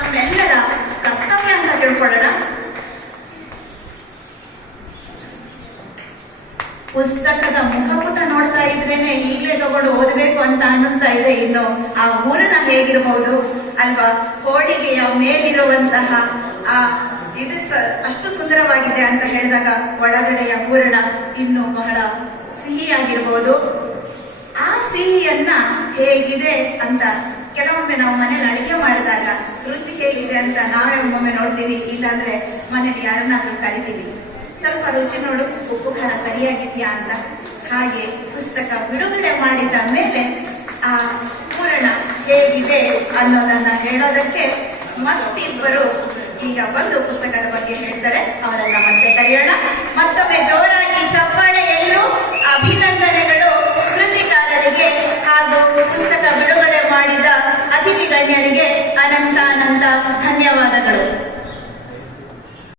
ನಮ್ಮೆಲ್ಲರ ಕರ್ತವ್ಯ ಅಂತ ತಿಳ್ಕೊಳ್ಳೋಣ. ಪುಸ್ತಕದ ಮುಖಪುಟ ನೋಡ್ತಾ ಇದ್ರೇನೆ ಈಗಲೇ ತಗೊಂಡು ಓದಬೇಕು ಅಂತ ಅನ್ನಿಸ್ತಾ ಇದೆ. ಇನ್ನು ಆ ಹೂರಣ ಹೇಗಿರಬಹುದು ಅಲ್ವಾ? ಹೋಳಿಗೆಯ ಮೇಲಿರುವಂತಹ ಆ ಇದು ಅಷ್ಟು ಸುಂದರವಾಗಿದೆ ಅಂತ ಹೇಳಿದಾಗ ಒಳಗಡೆಯ ಹೂರಣ ಇನ್ನು ಬಹಳ ಸಿಹಿಯಾಗಿರ್ಬೋದು. ಆ ಸಿಹಿಯನ್ನ ಹೇಗಿದೆ ಅಂತ ಕೆಲವೊಮ್ಮೆ ನಾವು ಮನೇಲಿ ಅಡಿಗೆ ಮಾಡಿದಾಗ ರುಚಿ ಹೇಗಿದೆ ಅಂತ ನಾವೇ ಒಮ್ಮೊಮ್ಮೆ ನೋಡ್ತೀವಿ, ಇಲ್ಲಾಂದ್ರೆ ಮನೇಲಿ ಯಾರನ್ನಾದ್ರೂ ಕರಿತೀವಿ, ಸ್ವಲ್ಪ ರುಚಿ ನೋಡು, ಉಪ್ಪು ಖಾರ ಸರಿಯಾಗಿದ್ಯಾ ಅಂತ. ಹಾಗೆ ಪುಸ್ತಕ ಬಿಡುಗಡೆ ಮಾಡಿದ ಮೇಲೆ ಆ ಪೂರಣ ಹೇಗಿದೆ ಅನ್ನೋದನ್ನ ಹೇಳೋದಕ್ಕೆ ಮತ್ತಿಬ್ಬರು ಈಗ ಬಂದು ಪುಸ್ತಕದ ಬಗ್ಗೆ ಹೇಳ್ತಾರೆ. ಅವರನ್ನ ಮತ್ತೆ ಕರೆಯೋಣ. ಮತ್ತೊಮ್ಮೆ ಜೋರಾಗಿ ಚಪ್ಪಾಳೆ ಎಲ್ಲರೂ ಅಭಿನಂದನೆಗಳು ಕೃತಿಕಾರರಿಗೆ ಹಾಗೂ ಪುಸ್ತಕ ಬಿಡುಗಡೆ ಮಾಡಿದ ಅತಿಥಿ ಗಣ್ಯರಿಗೆ ಅನಂತ